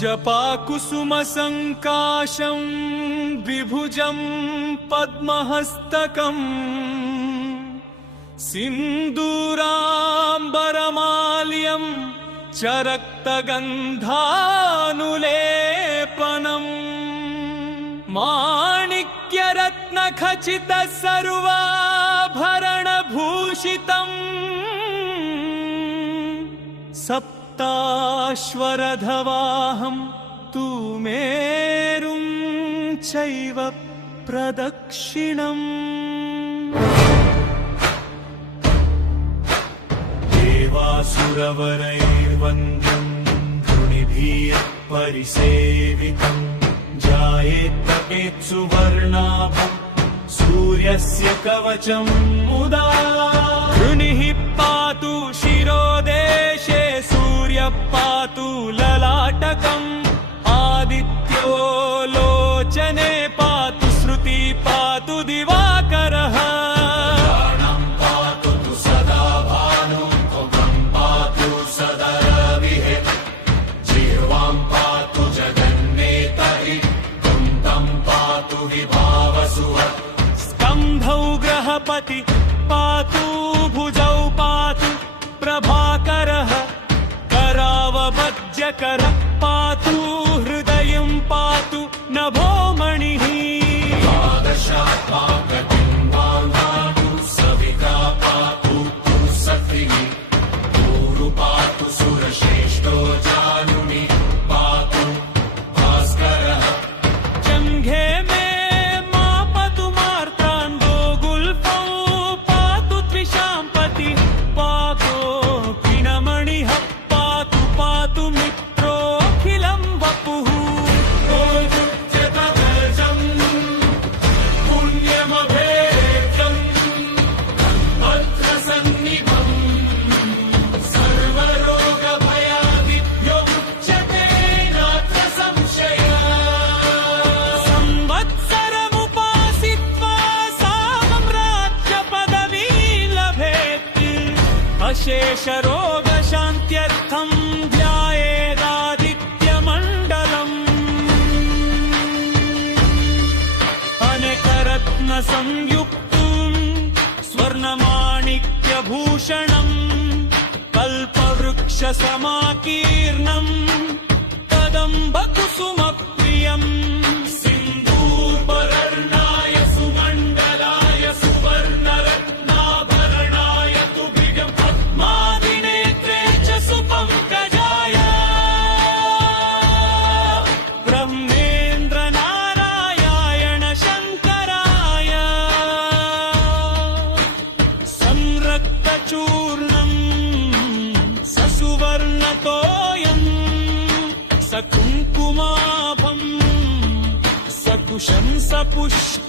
जपाकुसुमसङ्काशं विभुजं पद्महस्तकं सिन्दूराम्बरमाल्यं च रक्तगन्धानुलेपनम् माणिक्यरत्नखचितः सर्वाभरणभूषितम् सप्ताश्वरधवाहं तु मेरुं चैव प्रदक्षिणम् देवासुरवरैर्वन्द्यं धृणिभिः परिसेवितं जायेत्तपेत्सु वर्णाभं सूर्यस्य कवचं मुदा धृणिः पातु शिरोदेशे पातु ललाटकम् आदित्यो लोचने पातु श्रुति पातु दिवाकरः पातु तु सदा भानुं त्वं पातु सदा रविः जिह्वां पातु जगन्नेतः कुन्तं पातु विभावसुः स्कन्धौ ग्रहपति पातु भुजौ पातु प्रभाकरः करावभज्यकर पातु हृदयं पातु नभोमणिः द्वादशात्मागतिं पातु सविता पातु सत्रिः गुरु पातु सुरश्रेष्ठो जानुनि पातु भास्करः जङ्घे मे मापतु मार्ताण्डो गुल्फौ पातु त्रिशाम्पति पातो पिणमणिः पातु मित्रोऽखिलं वपुः पुण्यमभेदं भद्रसन्निभं सर्वरोगभयादिभ्यो मुच्यते नात्र संशयः संवत्सरमुपासित्वा साम्राज्यपदवी लभेत् अशेषरोगशान्त्यर्थं संयुक्तं स्वर्णमाणिक्यभूषणं कल्पवृक्षसमाकीर्णं कदम्बकुसुमप्रियम् सिन्दूरवर्णाय सुमण्डलाय सुवर्णरत्नाभरणाय तुभ्यं पद्मादिनेत्रे च सुपङ्कजाय चूर्णं ससुवर्णतोयं सकुङ्कुमाभं सकुशं सपुष्प